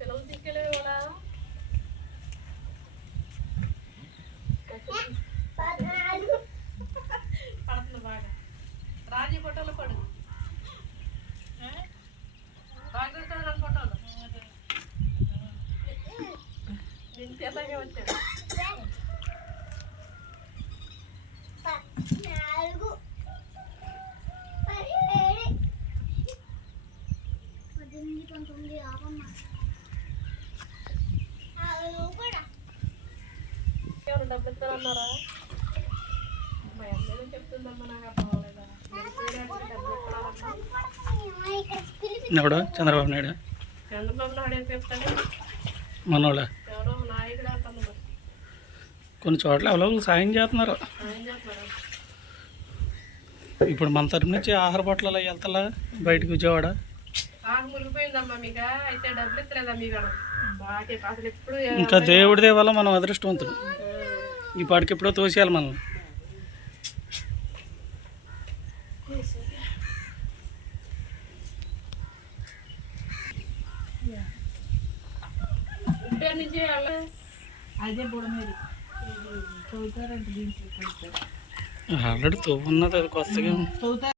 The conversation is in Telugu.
పిల్లలు తీసుకెళ్ళి కూడా పడుతుంది బాగా. రాజీ ఫోటోలు పడు బాగా ఫోటోలు దీనికి ఎలాగే వచ్చాడు. ఎవరు డబ్బులు ఇస్తారన్నారా? మా అమ్మ చెప్తుందమ్మా, నాకు అర్థం అవ్వలేదా? చంద్రబాబు నాయుడు ఏం చెప్తాడు? మనోళ్ళ ఎవరో నాయకుడు అంటుంది. కొన్ని చోట్ల అవైలబుల్ సాయం చేస్తున్నారు. ఇప్పుడు మన తరపు నుంచి ఆహార పొట్లాలు అవి వెళ్తా బయటకు విజయవాడ మునిగిపోయిందమ్మా. మీకు అయితే డబ్బులు ఇస్తలేదా? మీకు అసలు ఎప్పుడు ఇంకా దేవుడిదే వల్ల మనం అదృష్టవంతులు. ఈ పాటికి ఎప్పుడో తోసేయాలి మనం. ఇంటి నుంచి అదే బుడమేది చదువుతారంటే దీంట్లో ఆల్రెడీ తవ్వున్నది, అది కొత్తగా